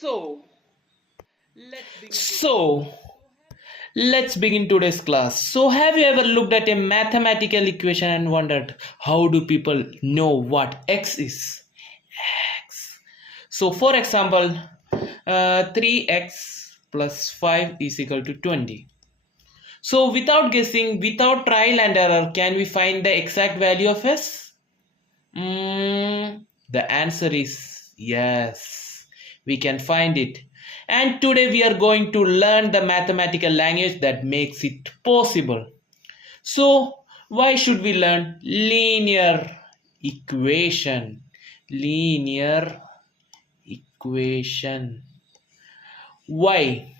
So, so let's begin today's class. So, have you ever looked at a mathematical equation and wondered how do people know what x is? X. So, for example, 3x plus 5 is equal to 20. So, without guessing, without trial and error, can we find the exact value of s? The answer is yes, we can find it. And today we are going to learn the mathematical language that makes it possible. So, why should we learn linear equation? Linear equation. Why?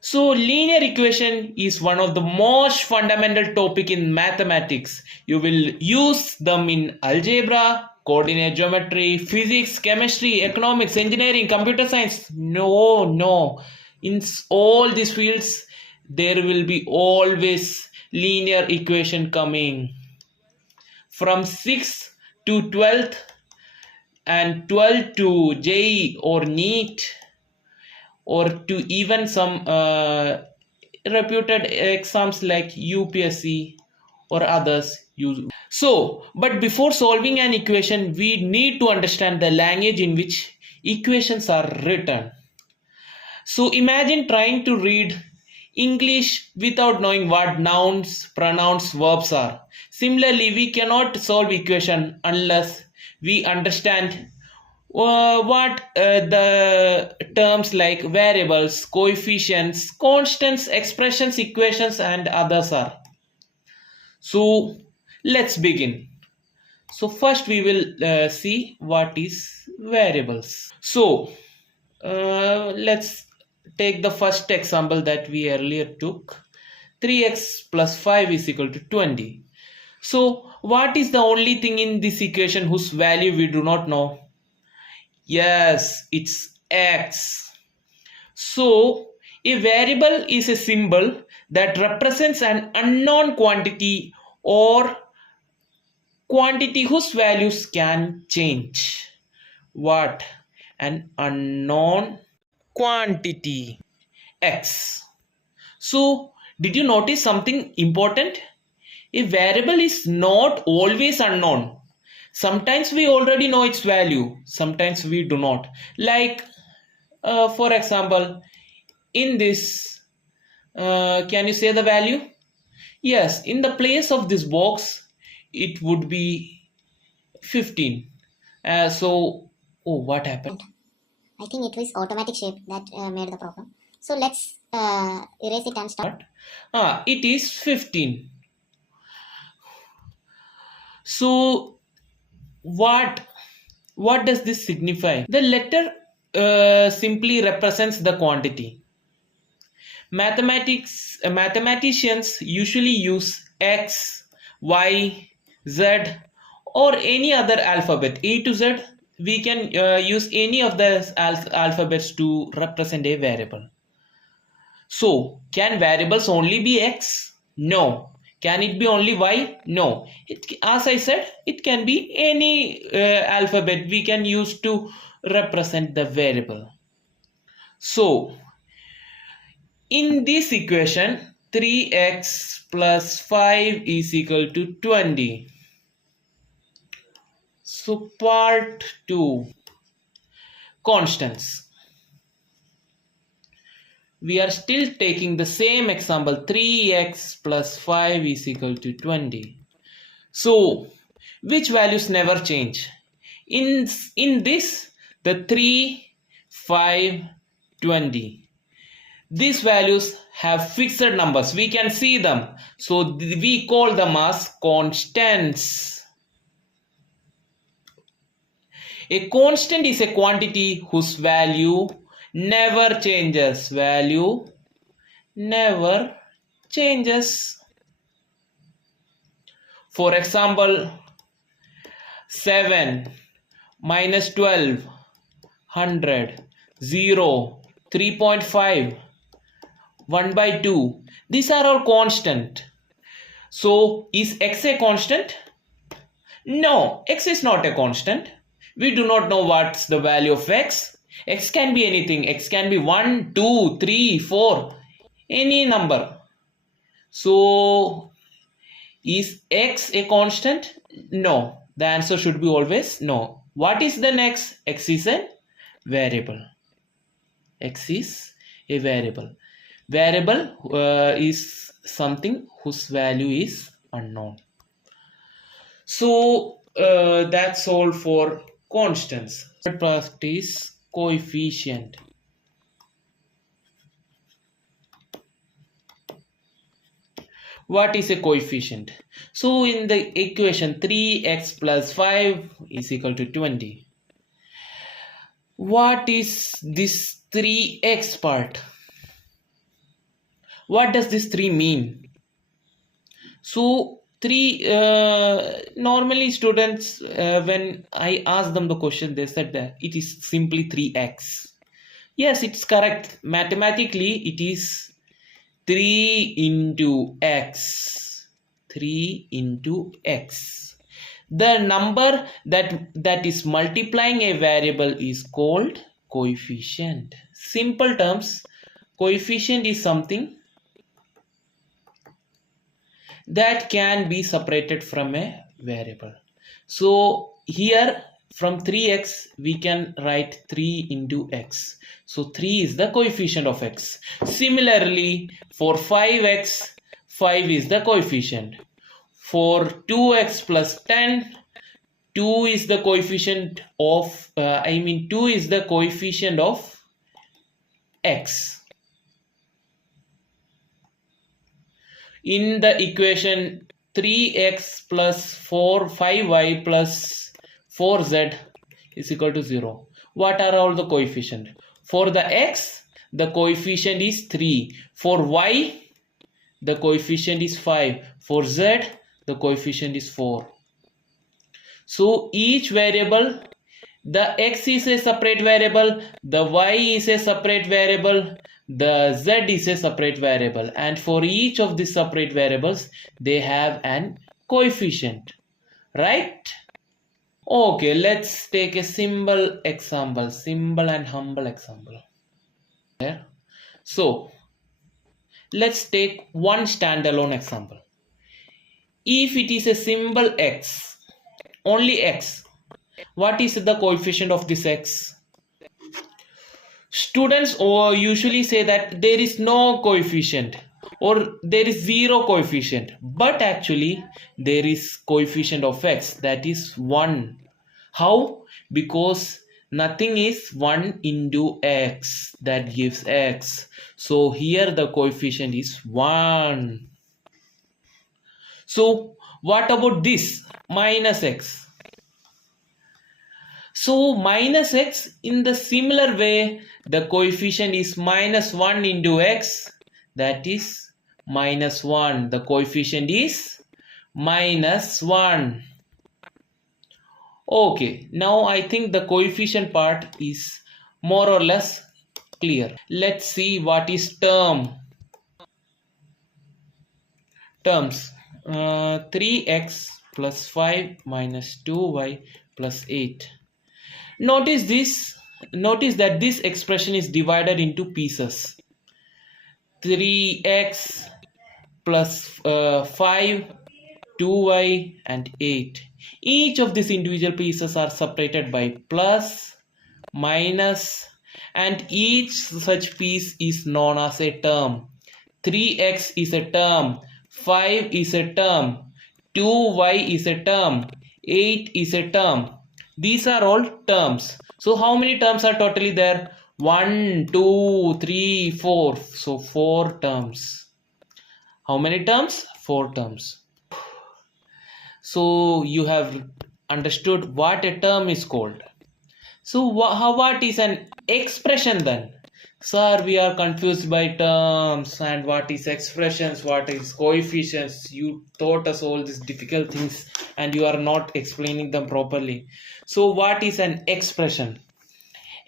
So linear equation is one of the most fundamental topic in mathematics. You will use them in algebra, coordinate geometry, physics, chemistry, economics, engineering, computer science. No. In all these fields, there will be always linear equation coming. From 6th to 12th and 12th to JEE or NEET, or to even some reputed exams like UPSC or others use. So, but before solving an equation, we need to understand the language in which equations are written. So imagine trying to read English without knowing what nouns, pronouns, verbs are. Similarly, we cannot solve equation unless we understand what the terms like variables, coefficients, constants, expressions, equations and others are. So let's begin. So first we will see what is variables. So let's take the first example that we earlier took. 3x plus 5 is equal to 20. So what is the only thing in this equation whose value we do not know? Yes, it's x. So a variable is a symbol that represents an unknown quantity or quantity whose values can change. What? An unknown quantity, x. So did you notice something important? A variable is not always unknown. Sometimes we already know its value, sometimes we do not. Like for example, in this, can you say the value? Yes, in the place of this box, it would be 15. What happened? I think it was automatic shape that made the problem. So let's erase it and start. It is 15. So what does this signify? The letter simply represents the quantity. Mathematicians usually use x, y, z or any other alphabet, A to Z. We can use any of the alphabets to represent a variable. So can variables only be x? No. Can it be only y? No. As I said, it can be any alphabet we can use to represent the variable. So, in this equation, 3x plus 5 is equal to 20. So, part 2, constants. We are still taking the same example, 3x plus 5 is equal to 20. So, which values never change? In this, the 3, 5, 20. These values have fixed numbers. We can see them. So, we call them as constants. A constant is a quantity whose value never changes. Value never changes. For example, 7 minus 12, 100, 0, 3.5, 1 by 2. These are all constant. So is x a constant? No, x is not a constant. We do not know what's the value of x. X can be anything. X can be 1, 2, 3, 4, any number. So is X a constant? No. The answer should be always no. What is the next? X is a variable. X is a variable. Variable is something whose value is unknown. So that's all for constants. Third part is coefficient. What is a coefficient? So in the equation 3x plus 5 is equal to 20. What is this 3x part? What does this 3 mean? So 3, normally students, when I ask them the question, they said that it is simply 3x. Yes, it's correct. Mathematically, it is 3 into x. 3 into x. The number that is multiplying a variable is called coefficient. Simple terms, coefficient is something that can be separated from a variable. So here from 3x we can write 3 into x. So 3 is the coefficient of x. Similarly for 5x, 5 is the coefficient. For 2x plus 10, 2 is the coefficient of 2 is the coefficient of x. In the equation 3x plus 5y plus 4z is equal to 0. What are all the coefficients? For the x, the coefficient is 3. For y, the coefficient is 5. For z, the coefficient is 4. So each variable, the x is a separate variable, the y is a separate variable, the z is a separate variable, and for each of these separate variables they have an coefficient, right? Okay, let's take a simple example, simple and humble example. So let's take one standalone example. If it is a simple x, only x, what is the coefficient of this x? Students usually say that there is no coefficient or there is zero coefficient, but actually there is coefficient of x, that is 1. How? Because nothing is 1 into x, that gives x. So here the coefficient is 1. So what about this minus x? So minus x, in the similar way, the coefficient is minus 1 into x, that is minus 1. The coefficient is minus 1. Okay, now I think the coefficient part is more or less clear. Let's see what is terms. 3x plus 5 minus 2y plus 8. Notice that this expression is divided into pieces. 3x plus 5, 2y and 8. Each of these individual pieces are separated by plus, minus, and each such piece is known as a term. 3x is a term, 5 is a term, 2y is a term, 8 is a term. These are all terms. So how many terms are totally there? 1, 2, 3, 4. So 4 terms. How many terms? 4 terms. So you have understood what a term is called. So what is an expression then? Sir, we are confused by terms and what is expressions, what is coefficients. You taught us all these difficult things and you are not explaining them properly. So what is an expression?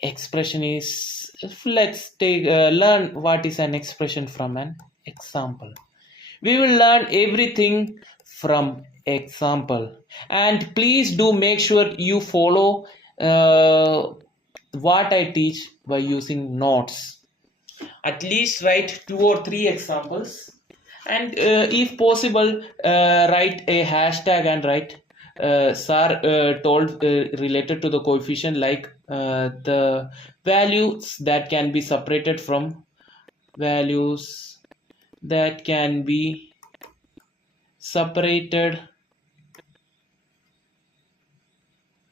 Expression is, let's take learn what is an expression from an example. We will learn everything from example, and please do make sure you follow what I teach by using notes. At least write 2 or 3 examples, and if possible write a hashtag and write sir told related to the coefficient, like the values that can be separated from values that can be separated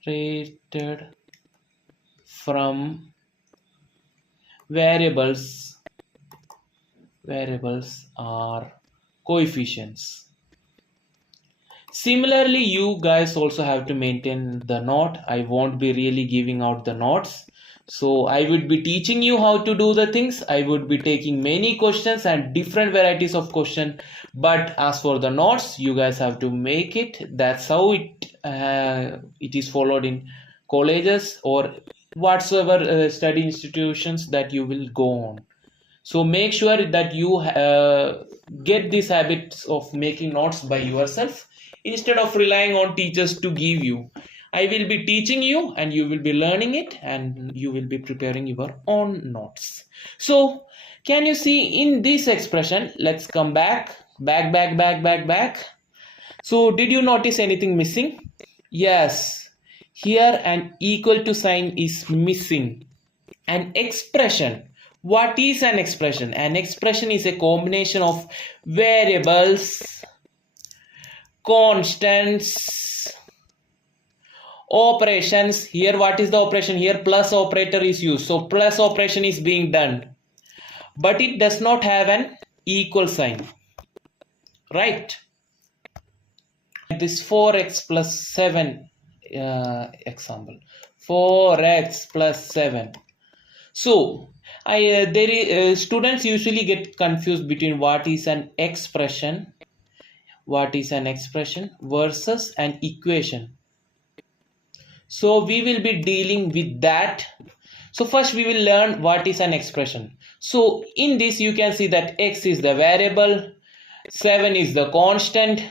rated from variables are coefficients. Similarly, you guys also have to maintain the note. I won't be really giving out the notes. So I would be teaching you how to do the things. I would be taking many questions and different varieties of question. But as for the notes, you guys have to make it. That's how it is followed in colleges or whatsoever study institutions that you will go on. So make sure that you get these habits of making notes by yourself instead of relying on teachers to give you. I will be teaching you and you will be learning it and you will be preparing your own notes. So can you see in this expression, let's come back. So did you notice anything missing? Yes, here an equal to sign is missing. An expression. What is an expression? An expression is a combination of variables, constants, operations. Here what is the operation? Here plus operator is used. So plus operation is being done. But it does not have an equal sign. Right? This 4x plus 7 example. 4x plus 7. So students usually get confused between what is an expression versus an equation. So we will be dealing with that. So first we will learn what is an expression. So in this you can see that x is the variable, 7 is the constant,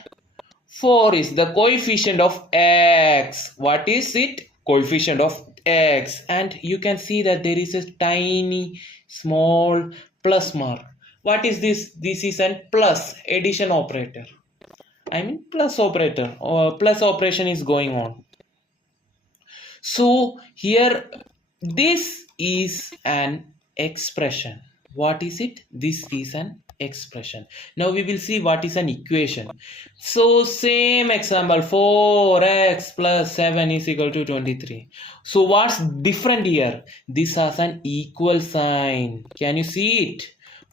4 is the coefficient of x. What is it? Coefficient of x. And you can see that there is a tiny small plus mark. What is this? This is an plus addition operator. Plus operator or plus operation is going on. So here this is an expression. What is it? This is an expression. Now we will see what is an equation. So same example, 4x plus 7 is equal to 23. So what's different here? This has an equal sign. Can you see it?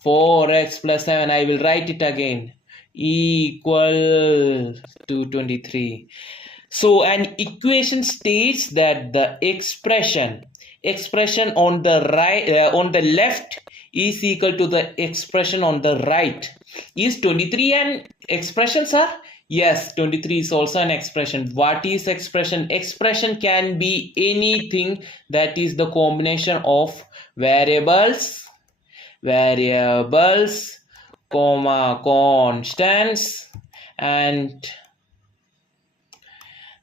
4x plus 7, I will write it again, equal to 23. So an equation states that the expression on the right on the left is equal to the expression on the right. Is 23 an expression, sir? Yes, 23 is also an expression. What is expression? Expression can be anything that is the combination of variables, comma, constants, and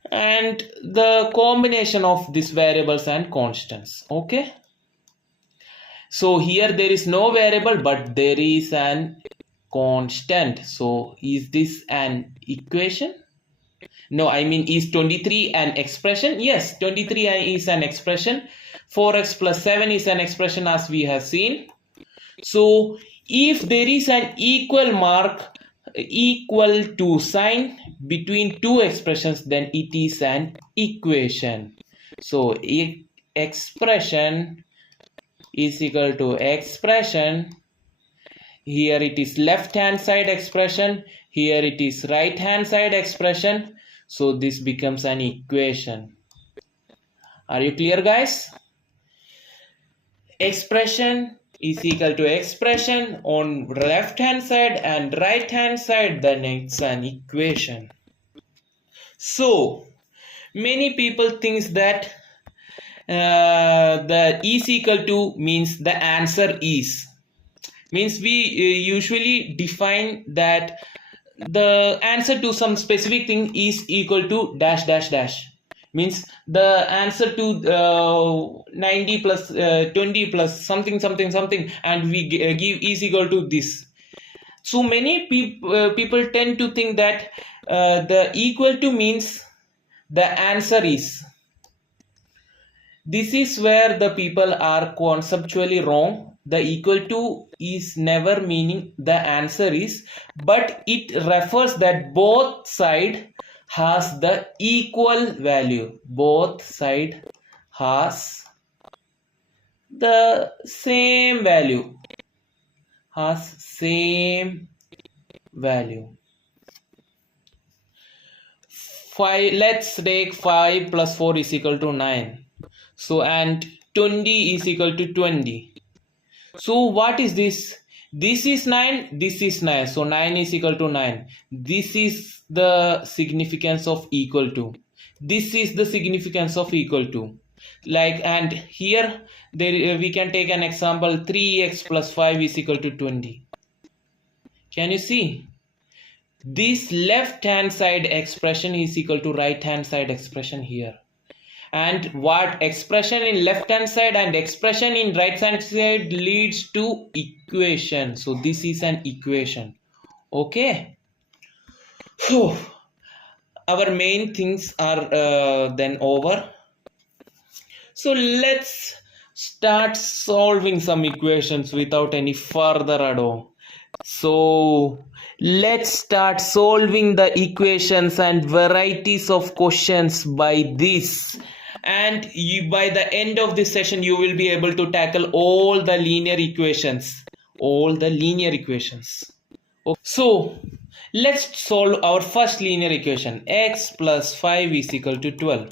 the combination of these variables and constants. Okay. So here there is no variable, but there is an constant. So is this an equation? No, is 23 an expression? Yes, 23 is an expression. 4x plus 7 is an expression, as we have seen. So if there is an equal to sign between two expressions, then it is an equation. So expression is equal to expression. Here it is left hand side expression, here it is right hand side expression. So this becomes an equation. Are you clear, guys? Expression is equal to expression on left hand side and right hand side, then it's an equation. So many people think that the is equal to means the answer is. Means we usually define that the answer to some specific thing is equal to dash dash dash. means the answer to 90 plus 20 plus something something something, and we give is equal to this. So many people tend to think that the equal to means the answer is. This is where the people are conceptually wrong. The equal to is never meaning the answer is, but it refers that both side has the equal value. Both side has the same value. Has same value. 5, let's take 5 plus 4 is equal to 9. So, and 20 is equal to 20. So what is this? This is 9, this is 9. So 9 is equal to 9. This is the significance of equal to. This is the significance of equal to. Like, and here there we can take an example, 3x plus 5 is equal to 20. Can you see? This left hand side expression is equal to right hand side expression here. And what expression in left hand side and expression in right hand side leads to equation. So this is an equation. Okay. So our main things are then over. So let's start solving some equations without any further ado. So let's start solving the equations and varieties of questions by this. And by the end of this session, you will be able to tackle all the linear equations. So let's solve our first linear equation. X plus 5 is equal to 12.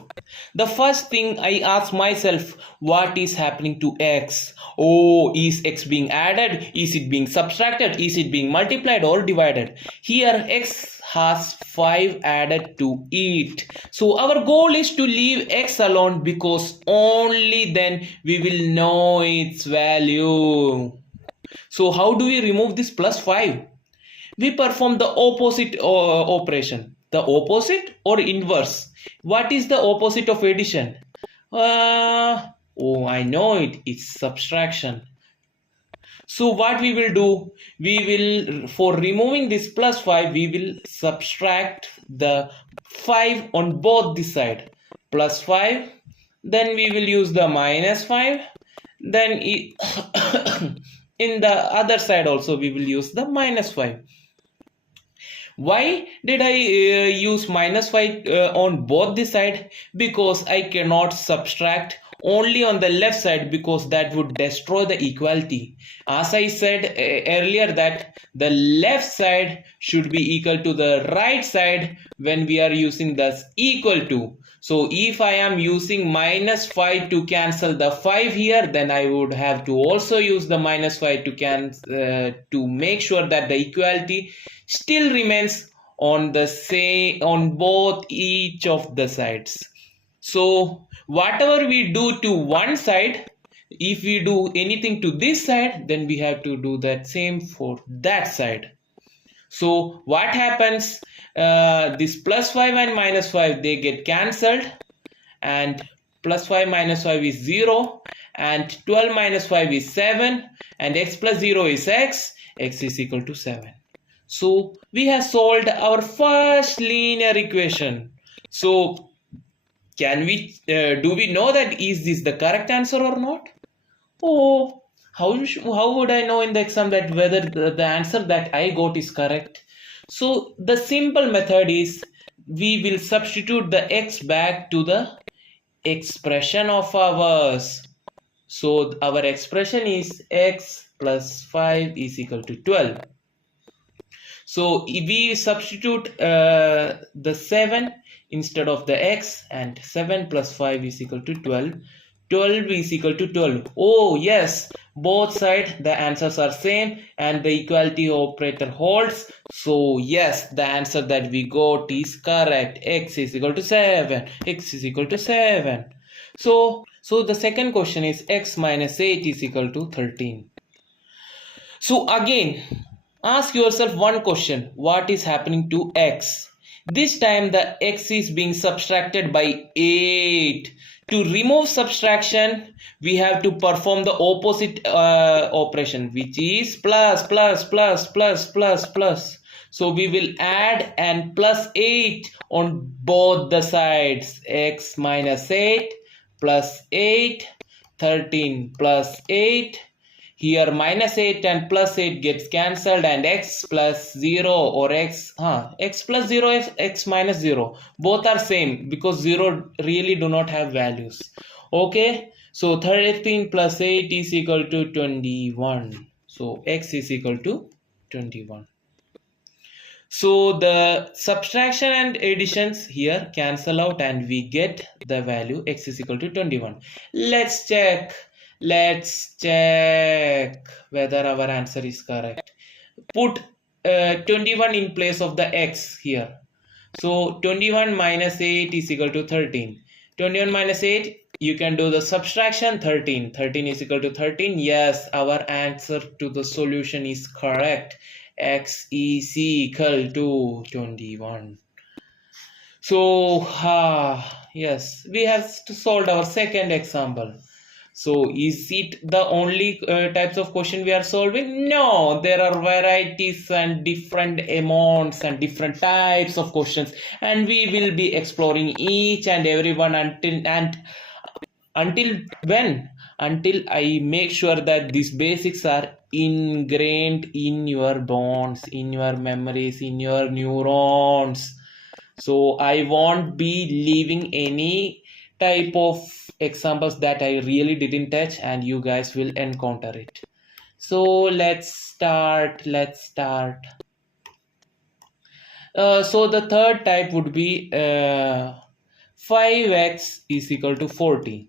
The first thing I ask myself, what is happening to x? Oh, is x being added? Is it being subtracted? Is it being multiplied or divided? Here x has 5 added to it. So our goal is to leave x alone, because only then we will know its value. So how do we remove this plus 5? We perform the opposite operation. The opposite or inverse? What is the opposite of addition? Oh, I know it. It's subtraction. So what we will do? We will, for removing this plus 5, we will subtract the 5 on both the side. Plus 5. Then we will use the minus 5. Then in the other side also we will use the minus 5. Why did I use minus 5 on both the side? Because I cannot subtract only on the left side, because that would destroy the equality. As I said earlier, that the left side should be equal to the right side when we are using this equal to. So if I am using minus 5 to cancel the 5 here, then I would have to also use the minus 5 to cancel to make sure that the equality still remains on the same, on both each of the sides. So whatever we do to one side, if we do anything to this side, then we have to do that same for that side. So what happens? This plus 5 and minus 5, they get cancelled, and plus 5 minus 5 is 0, and 12 minus 5 is 7, and x plus 0 is x is equal to 7. So we have solved our first linear equation. So can we do we know that is this the correct answer or not? Oh, how would I know in the exam that whether the answer that I got is correct? So the simple method is, we will substitute the x back to the expression of ours. So our expression is x plus 5 is equal to 12. So if we substitute the 7 instead of the x, and 7 plus 5 is equal to 12. 12 is equal to 12. Oh yes, both sides the answers are same and the equality operator holds. So yes, the answer that we got is correct. X is equal to 7. X is equal to 7. So the second question is x minus 8 is equal to 13. So again, ask yourself one question. What is happening to x? This time the x is being subtracted by 8. To remove subtraction, we have to perform the opposite operation, which is plus, plus, plus, plus, plus, plus. So we will add and plus 8 on both the sides. X minus 8 plus 8, 13 plus 8. Here minus 8 and plus 8 gets cancelled, and x plus 0 or x plus 0 is x minus 0. Both are same because 0 really do not have values. Okay, so 13 plus 8 is equal to 21. So x is equal to 21. So the subtraction and additions here cancel out and we get the value x is equal to 21. Let's check whether our answer is correct. Put 21 in place of the x here. So 21 minus 8 is equal to 13. 21 minus 8, you can do the subtraction. 13 is equal to 13. Yes, our answer to the solution is correct. X is equal to 21. So yes, we have to solve our second example. So is it the only types of question we are solving? No, there are varieties and different amounts and different types of questions, and we will be exploring each and every one until when? Until I make sure that these basics are ingrained in your bones, in your memories, in your neurons. So I won't be leaving any type of examples that I really didn't touch, and you guys will encounter it. So let's start. So the third type would be 5x is equal to 40.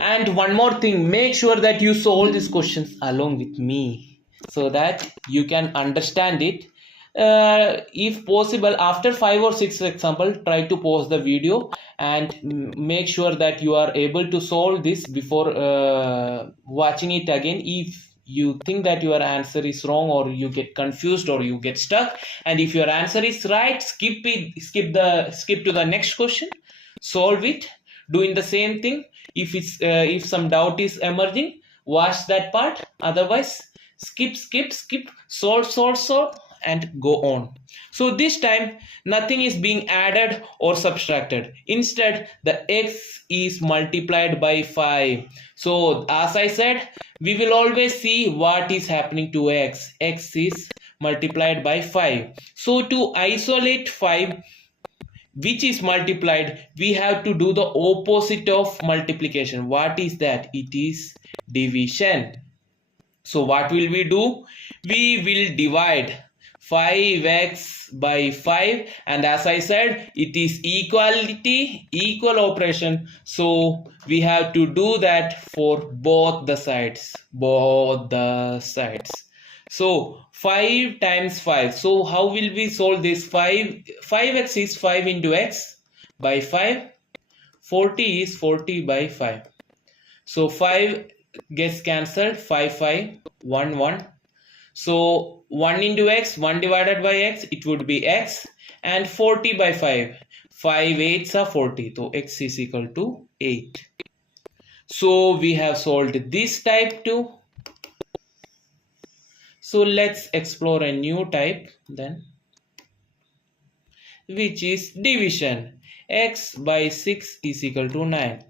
And one more thing, make sure that you solve these questions along with me so that you can understand it. If possible, after 5 or 6 example, try to pause the video and make sure that you are able to solve this before watching it again. If you think that your answer is wrong, or you get confused, or you get stuck, and if your answer is right, skip to the next question, solve it, doing the same thing. If some doubt is emerging, watch that part. Otherwise, skip, solve, and go on. So this time nothing is being added or subtracted. Instead, the x is multiplied by 5. So as I said, we will always see what is happening to x. X is multiplied by 5. So to isolate 5 which is multiplied, we have to do the opposite of multiplication. What is that? It is division. So what will we do? We will divide 5x by 5, and as I said, it is equal operation. So we have to do that for both the sides. So 5 times 5. So how will we solve this? 5x is 5 into x by 5. 40 is 40 by 5. So 5 gets cancelled. 5, 1. So 1 into x, 1 divided by x, it would be x, and 40 by 5. 5 8s are 40. So x is equal to 8. So we have solved this type too. So let's explore a new type then, which is division. X by 6 is equal to 9.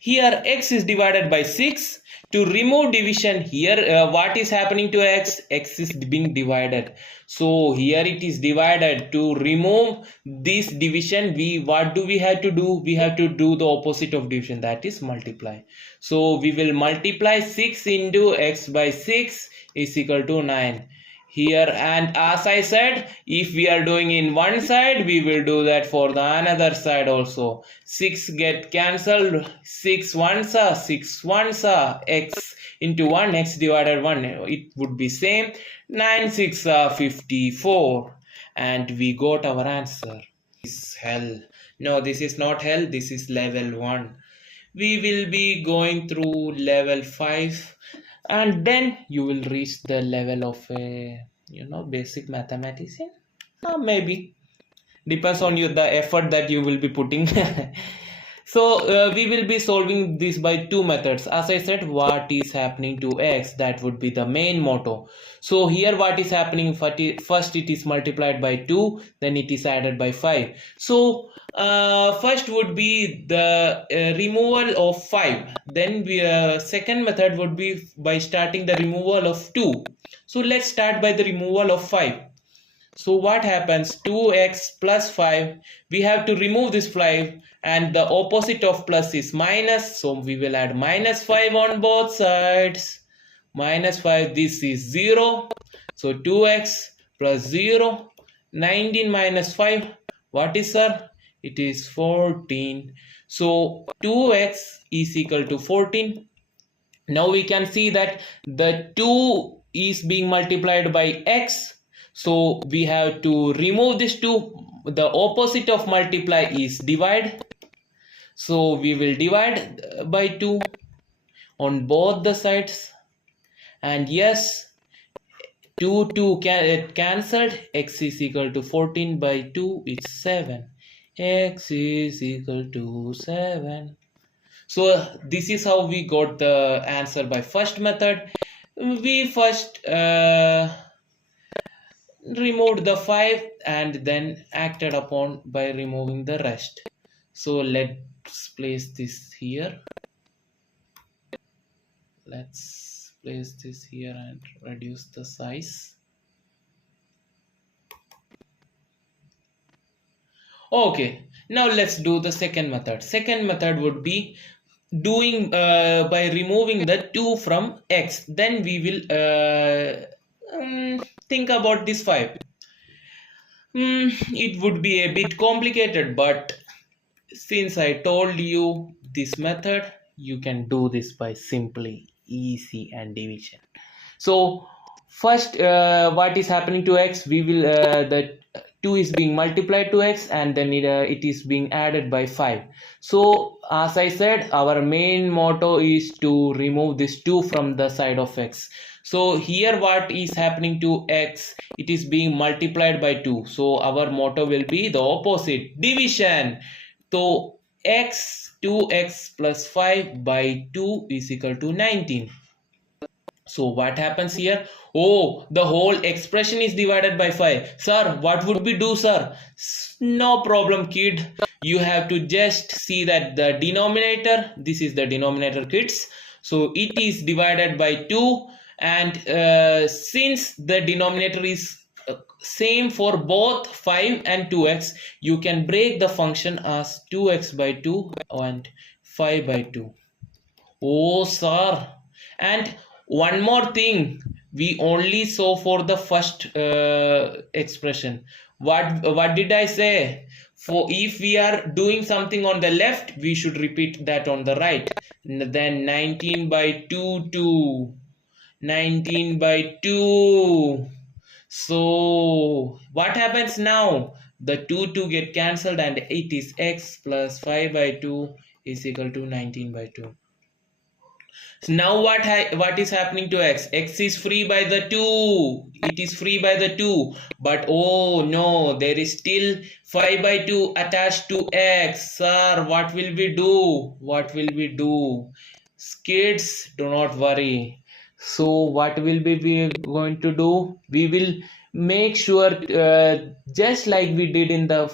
Here x is divided by 6. To remove division, here what is happening to x? X is being divided. So here it is divided. To remove this division, what do we have to do? We have to do the opposite of division, that is multiply. So we will multiply 6 into x by 6 is equal to 9. Here, and as I said, if we are doing in one side, we will do that for the another side also. 6 get cancelled. 6 ones are x into 1, x divided 1, it would be same. 9 6 are 54, and we got our answer. This is hell. No, this is not hell, this is level 1. We will be going through level 5, and then you will reach the level of a basic mathematician. Maybe depends on you, the effort that you will be putting. So we will be solving this by two methods. As I said, what is happening to x, that would be the main motto. So here what is happening, first it is multiplied by 2, then it is added by 5. So first would be the removal of 5, then we second method would be by starting the removal of 2. So let's start by the removal of 5. So what happens, 2x plus 5, we have to remove this 5 and the opposite of plus is minus, so we will add minus 5 on both sides. Minus 5, this is 0, so 2x plus 0, 19 minus 5, what is, sir? It is 14. So 2x is equal to 14. Now we can see that the 2 is being multiplied by x. So we have to remove this 2. The opposite of multiply is divide. So we will divide by 2 on both the sides. And yes, 2 cancelled. X is equal to 14 by 2 is 7. X is equal to 7. So this is how we got the answer by first method. We first removed the 5 and then acted upon by removing the rest. So let's place this here. Let's place this here and reduce the size. Okay, now let's do the second method. Second method would be doing by removing the 2 from x. Then we will think about this 5. It would be a bit complicated, but since I told you this method, you can do this by simply easy and division. So first what is happening to x, we will the 2 is being multiplied to x and then it is being added by 5. So as I said, our main motto is to remove this 2 from the side of x. So here what is happening to x, it is being multiplied by 2. So our motto will be the opposite, division. So x, 2x plus 5 by 2 is equal to 19. So what happens here? Oh, the whole expression is divided by 5. Sir, what would we do, sir? No problem, kid. You have to just see that the denominator, this is the denominator, kids. So it is divided by 2. And since the denominator is same for both 5 and 2x, you can break the function as 2x by 2 and 5 by 2. Oh, sir. And one more thing, we only saw for the first expression. What did I say? For if we are doing something on the left, we should repeat that on the right. Then 19 by 2 to 19 by 2. So what happens now? The 2 get cancelled and it is x plus 5 by 2 is equal to 19 by 2. So now what is happening to x? X is free by the 2. It is free by the 2. But oh no, there is still 5 by 2 attached to x. Sir, what will we do? What will we do? Kids, do not worry. So what will we going to do? We will make sure just like we did in the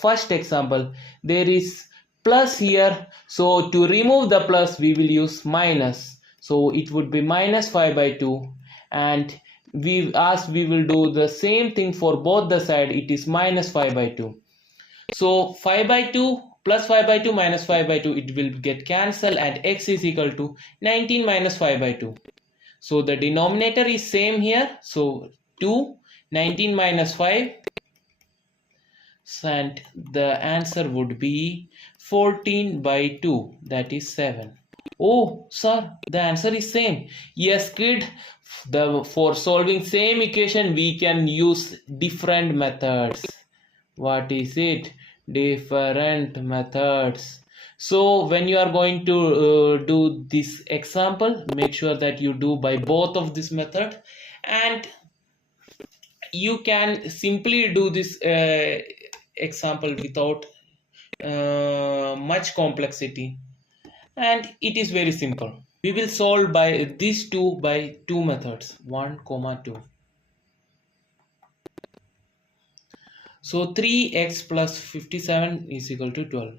first example, there is plus here. So to remove the plus, we will use minus. So it would be minus 5 by 2. And we will do the same thing for both the side. It is minus 5 by 2. So 5 by 2 plus 5 by 2 minus 5 by 2, it will get cancelled and x is equal to 19 minus 5 by 2. So the denominator is same here. So 2, 19 minus 5. And the answer would be 14 by 2, that is 7. Oh, sir, the answer is same. Yes, kid. For solving same equation, we can use different methods. What is it? Different methods. So when you are going to do this example, make sure that you do by both of this method. And you can simply do this example without much complexity, and it is very simple. We will solve by these two by two methods, 1 comma 2. So 3x plus 57 is equal to 12.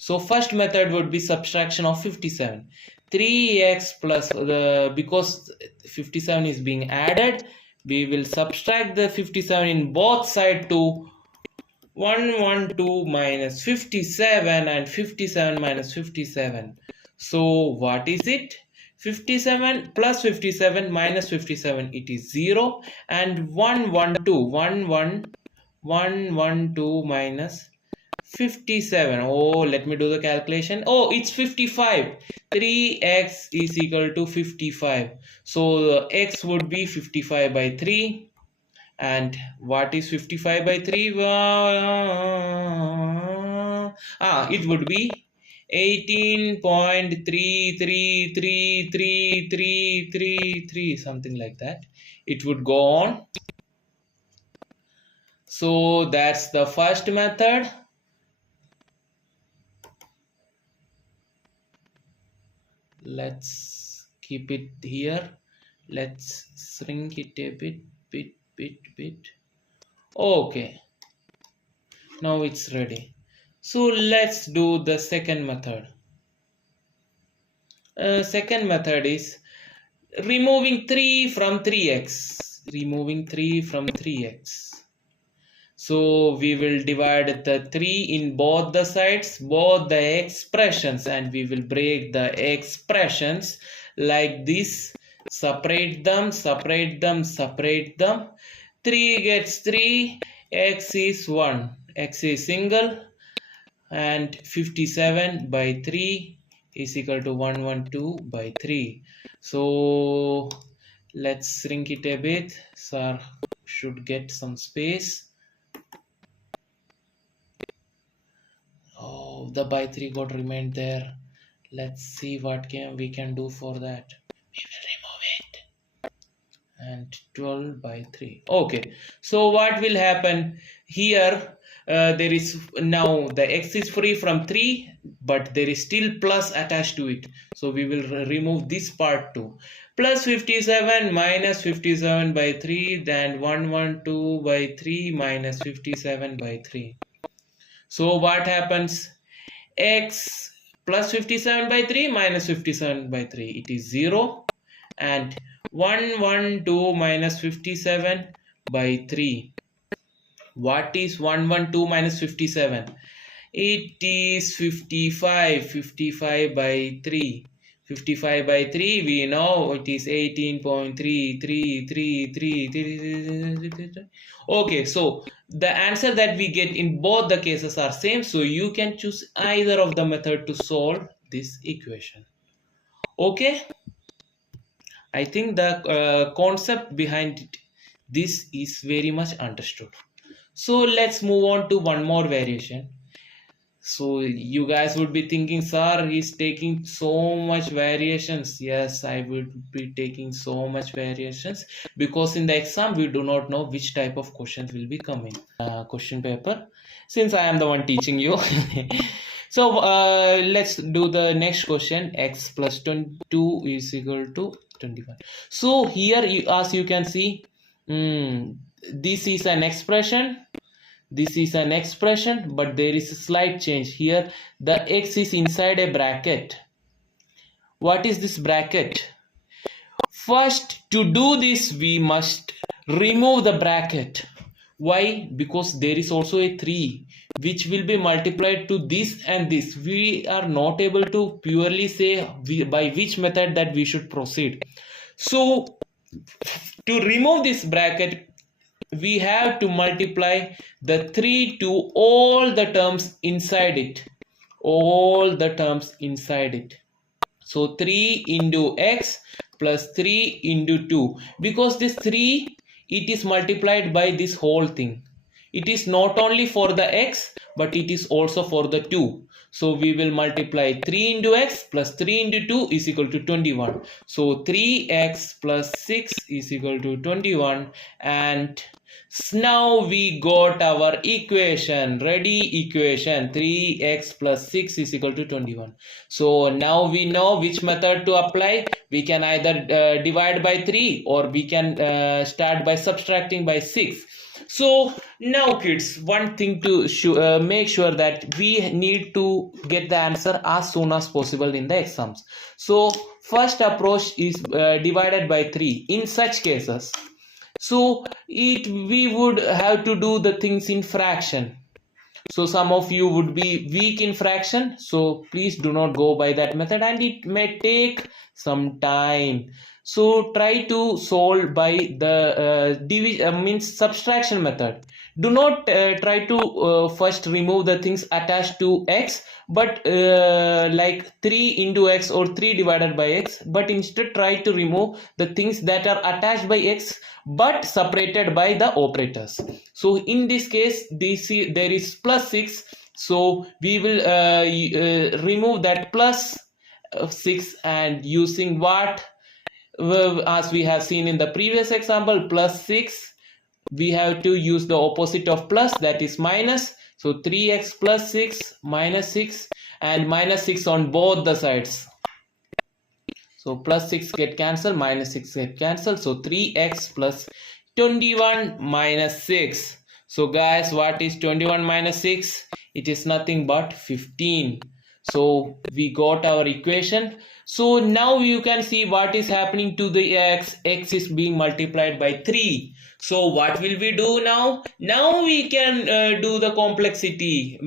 So first method would be subtraction of 57. 3x plus because 57 is being added, we will subtract the 57 in both sides to 112 minus 57 and 57 minus 57. So what is it? 57 plus 57 minus 57, it is 0, and 112 minus 57. Oh, let me do the calculation. Oh, it's 55. 3x is equal to 55. So x would be 55 by 3. And what is 55 by 3? It would be 18.333333, something like that. It would go on. So that's the first method. Let's keep it here. Let's shrink it a bit. Okay, now it's ready. So let's do the second method. Second method is removing 3 from 3x. Removing 3 from 3x. So we will divide the 3 in both the sides, both the expressions, and we will break the expressions like this. Separate them, separate them, separate them. 3 gets 3, x is 1, x is single, and 57 by 3 is equal to 112 by 3. So let's shrink it a bit. Sir should get some space. Oh, the by 3 got remained there. Let's see what we can do for that. We will remove it. And 12 by 3. Okay, so what will happen here? There is now the x is free from 3, but there is still plus attached to it. So we will remove this part too. Plus 57 minus 57 by 3, then 112 by 3 minus 57 by 3. So what happens? X plus 57 by 3 minus 57 by 3. It is 0. And 112 minus 57 by 3. What is 112 minus 57? It is 55. 55 by 3. 55 by 3, we know it is 18.333333. Okay, so the answer that we get in both the cases are same. So you can choose either of the method to solve this equation. Okay. I think the concept behind this is very much understood. So let's move on to one more variation. So you guys would be thinking, sir, he's taking so much variations. Yes, I would be taking so much variations because in the exam we do not know which type of questions will be coming. Question paper, since I am the one teaching you. So let's do the next question. X plus 22 is equal to 25. So here, as you can see, this is an expression. This is an expression, but there is a slight change here. The x is inside a bracket. What is this bracket? First, to do this, we must remove the bracket. Why? Because there is also a 3 which will be multiplied to this and this. We are not able to purely say by which method that we should proceed. So to remove this bracket, we have to multiply the 3 to all the terms inside it. All the terms inside it. So 3 into x plus 3 into 2. Because this 3, it is multiplied by this whole thing. It is not only for the x, but it is also for the 2. So we will multiply 3 into x plus 3 into 2 is equal to 21. So 3x plus 6 is equal to 21, and now we got our equation, ready equation, 3x plus 6 is equal to 21. So now we know which method to apply. We can either divide by 3, or we can start by subtracting by 6. So now kids, one thing to make sure that we need to get the answer as soon as possible in the exams. So first approach is divided by 3 in such cases. So we would have to do the things in fraction. So some of you would be weak in fraction, so please do not go by that method, and it may take some time. So try to solve by the division means subtraction method. Do not try to first remove the things attached to x, but like 3 into x or 3 divided by x, but instead try to remove the things that are attached by x but separated by the operators. So in this case, there is plus 6, so we will remove that plus 6, and using what, as we have seen in the previous example, plus 6, we have to use the opposite of plus, that is minus. So 3x plus 6 minus 6, and minus 6 on both the sides. So plus 6 get cancelled, minus 6 get cancelled. So 3x plus 21 minus 6. So guys, what is 21 minus 6? It is nothing but 15. So we got our equation. So now you can see what is happening to the x. X is being multiplied by 3. So what will we do now? Now we can do the complexity.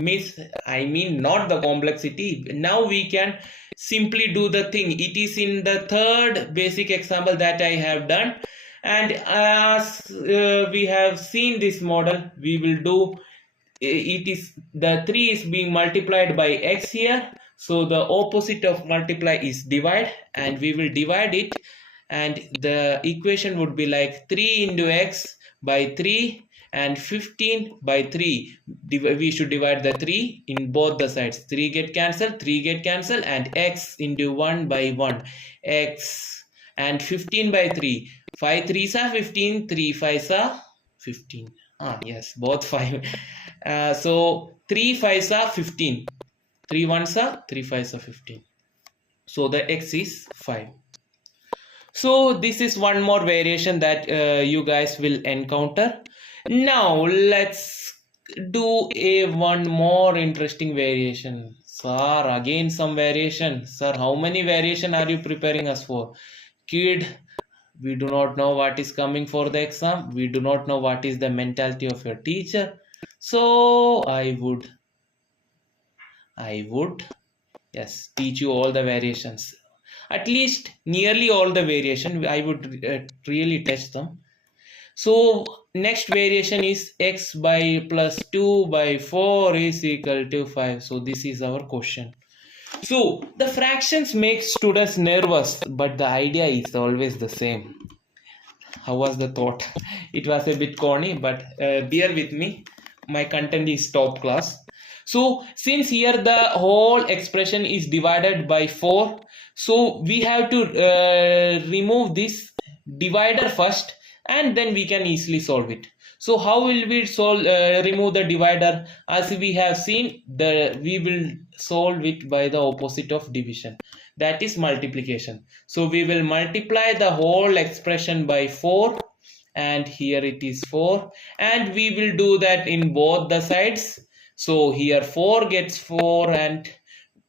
I mean not the complexity. Now we can simply do the thing. It is in the third basic example that I have done. And as we have seen this model, we will do, it is the 3 is being multiplied by x here. So the opposite of multiply is divide, and we will divide it, and the equation would be like 3 into x by 3 and 15 by 3. We should divide the 3 in both the sides. 3 get cancelled, 3 get cancelled, and x into 1 by 1. X and 15 by 3. 5 3s are 15, 3 5s are 15. Yes, both 5. So 3 5s are 15. 3 1s are 3 5s are 15. So the x is 5. So this is one more variation that you guys will encounter. Now let's do one more interesting variation. Sir, again some variation. Sir, how many variation are you preparing us for? Kid, we do not know what is coming for the exam. We do not know what is the mentality of your teacher. So I would yes, teach you all the variations. At least nearly all the variation. I would really test them. So next variation is x by plus 2 by 4 is equal to 5. So this is our question. So the fractions make students nervous, but the idea is always the same. How was the thought? It was a bit corny, but bear with me. My content is top class. So since here the whole expression is divided by 4, so we have to remove this divider first, and then we can easily solve it. So how will we remove the divider? As we have seen, we will solve it by the opposite of division, that is multiplication. So we will multiply the whole expression by 4, and here it is 4, and we will do that in both the sides. So here 4 gets 4, and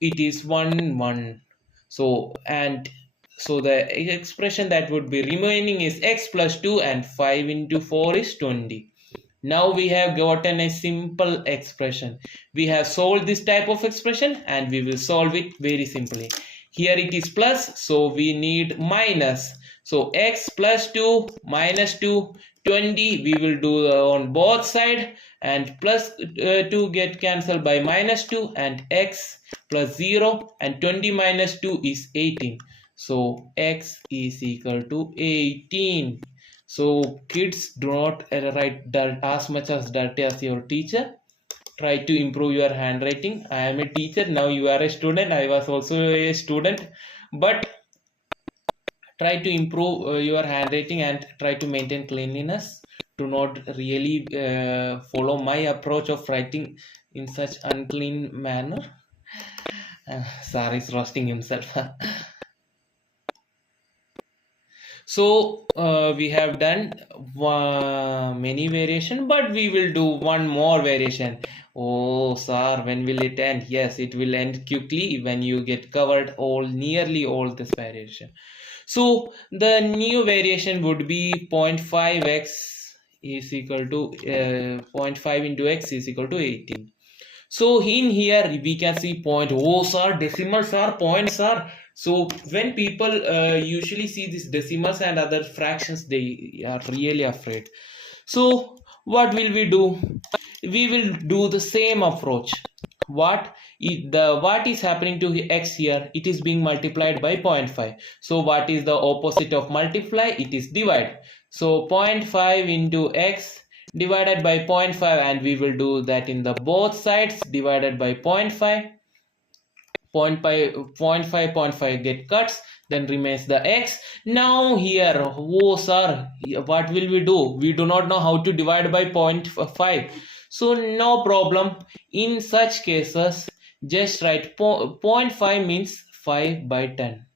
it is 1 1. So the expression that would be remaining is x plus 2, and 5 into 4 is 20. Now we have gotten a simple expression. We have solved this type of expression, and we will solve it very simply. Here it is plus, so we need minus. So x plus 2 minus 2, 20. We will do on both sides, and plus 2 get cancelled by minus 2, and x plus 0, and 20 minus 2 is 18. So x is equal to 18. So kids, do not write as much as dirty as your teacher. try to improve your handwriting. I am a teacher, now you are a student, I was also a student, but try to improve your handwriting and try to maintain cleanliness. Do not really follow my approach of writing in such unclean manner. Sir is roasting himself. So we have done many variation, but we will do one more variation. Oh sir, when will it end? Yes, it will end quickly when you get covered nearly all this variation. So the new variation would be 0.5x is equal to 0.5 into x is equal to 18. So in here we can see point. Oh sir, decimals are points are. So when people usually see these decimals and other fractions, they are really afraid. So what will we do? We will do the same approach. What is happening to x here? It is being multiplied by 0.5. So what is the opposite of multiply? It is divide. So 0.5 into x divided by 0.5, and we will do that in the both sides, divided by 0.5. 0.5 get cuts, then remains the x. Now here, oh sir, what will we do? We do not know how to divide by 0.5. So no problem. In such cases, just write 0.5 means 5 by 10.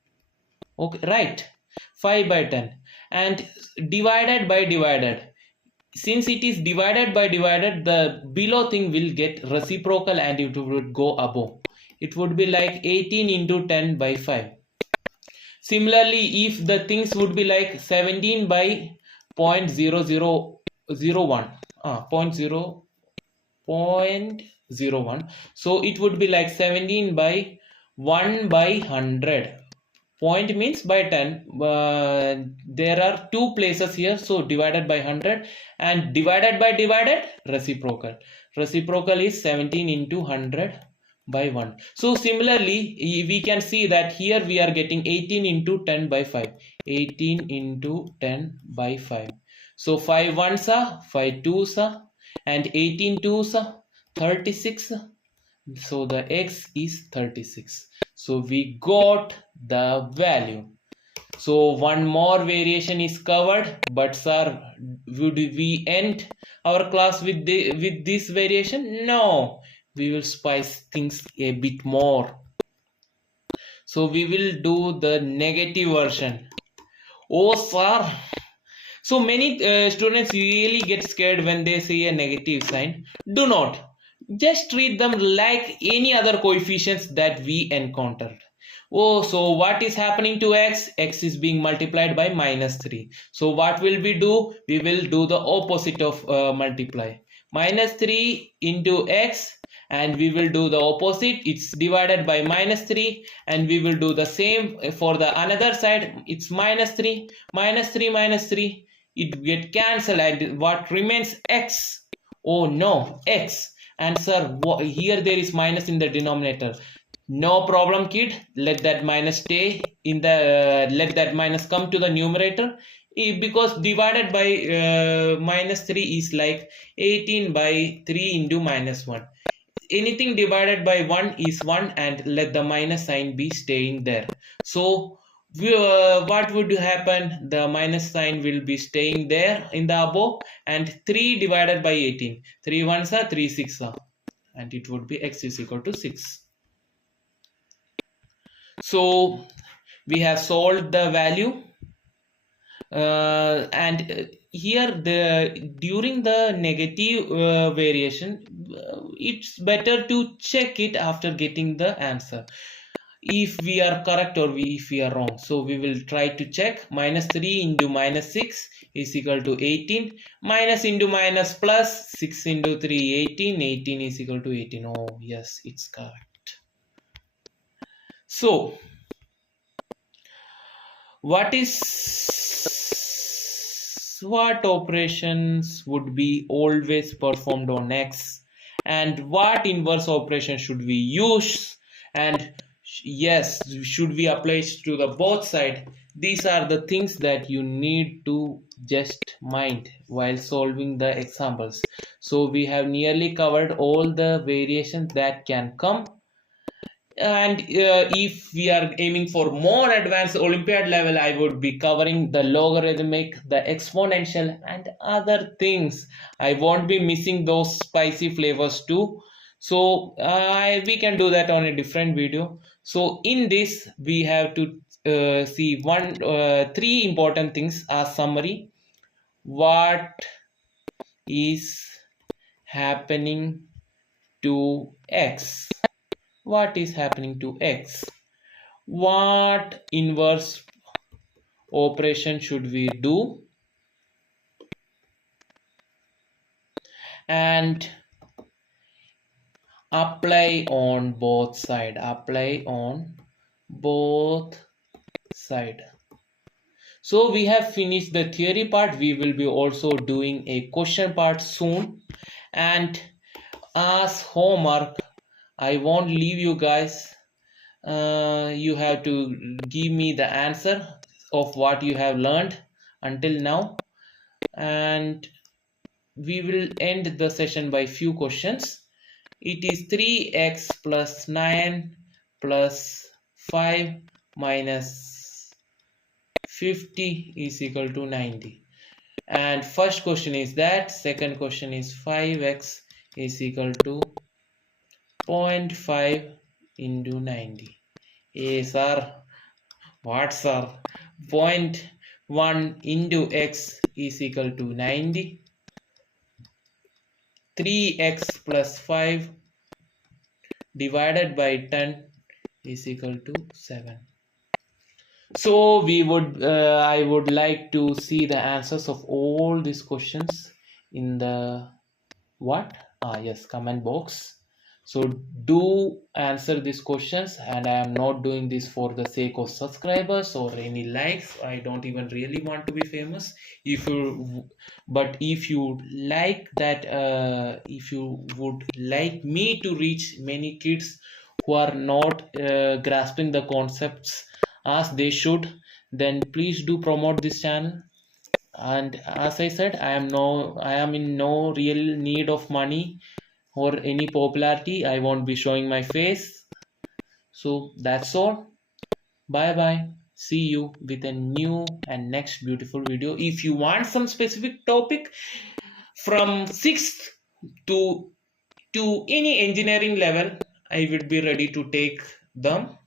Okay, right? 5 by 10. And divided by divided. Since it is divided by divided, the below thing will get reciprocal and it would go above. It would be like 18 into 10 by 5. Similarly, if the things would be like 17 by 0.0001, 0.01, so it would be like 17 by 1 by 100. Point means by 10. There are two places here, so divided by 100 and divided by divided, reciprocal. Reciprocal is 17 into 100 by 1. So similarly, we can see that here we are getting 18 into 10 by 5. 18 into 10 by 5. So 5 ones are 5 twos are, and 18 twos are 36. So the x is 36. So we got the value. So one more variation is covered, but sir, would we end our class with this variation? No, we will spice things a bit more. So we will do the negative version. Oh sir, so many students really get scared when they see a negative sign. Do not. Just treat them like any other coefficients that we encountered. Oh, so what is happening to x? X is being multiplied by -3. So what will we do? We will do the opposite of multiply. -3 into x, and we will do the opposite. It's divided by -3, and we will do the same for the another side. It's -3, -3, -3. It get cancelled, and what remains? X. Oh no, x. And sir, here there is minus in the denominator. No problem, kid. Let that minus stay in the let that minus come to the numerator, because divided by -3 is like 18 by 3 into -1. Anything divided by 1 is 1, and let the minus sign be staying there. So what would happen? The minus sign will be staying there in the above, and 3 divided by 18. 3 ones are 3 6 are, and it would be x is equal to 6. So we have solved the value, and here during the negative variation, it's better to check it after getting the answer, if we are correct or if we are wrong. So we will try to check. -3 into -6 is equal to 18. Minus into minus plus, 6 into 3, 18. 18 is equal to 18. Oh yes, it's correct. So what operations would be always performed on x, and what inverse operation should we use, and yes, should we apply it to the both side? These are the things that you need to just mind while solving the examples. So we have nearly covered all the variations that can come, and if we are aiming for more advanced Olympiad level, I would be covering the logarithmic, the exponential, and other things. I won't be missing those spicy flavors too. So we can do that on a different video. So in this, we have to see three important things as summary. What is happening to X? What is happening to X? What inverse operation should we do? And apply on both side. Apply on both side. So we have finished the theory part. We will be also doing a question part soon. And as homework, I won't leave you guys. You have to give me the answer of what you have learned until now, and we will end the session by few questions. It is 3x plus 9 plus 5 minus 50 is equal to 90. And first question is that. Second question is 5x is equal to 0.5 into 90. Sir, what sir? 0.1 into x is equal to 90. 3x plus 5 divided by 10 is equal to 7. So I would like to see the answers of all these questions in the comment box. So do answer these questions, and I am not doing this for the sake of subscribers or any likes. I don't even really want to be famous. But if you like that, if you would like me to reach many kids who are not grasping the concepts as they should, then please do promote this channel. And as I said, I am in no real need of money or any popularity. I won't be showing my face. So that's all. Bye bye. See you with a new and next beautiful video. If you want some specific topic from 6th to any engineering level, I would be ready to take them.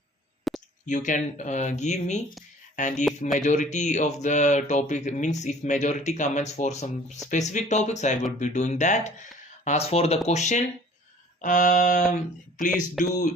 You can give me, and if majority of the topic means if majority comments for some specific topics, I would be doing that. As for the question, please do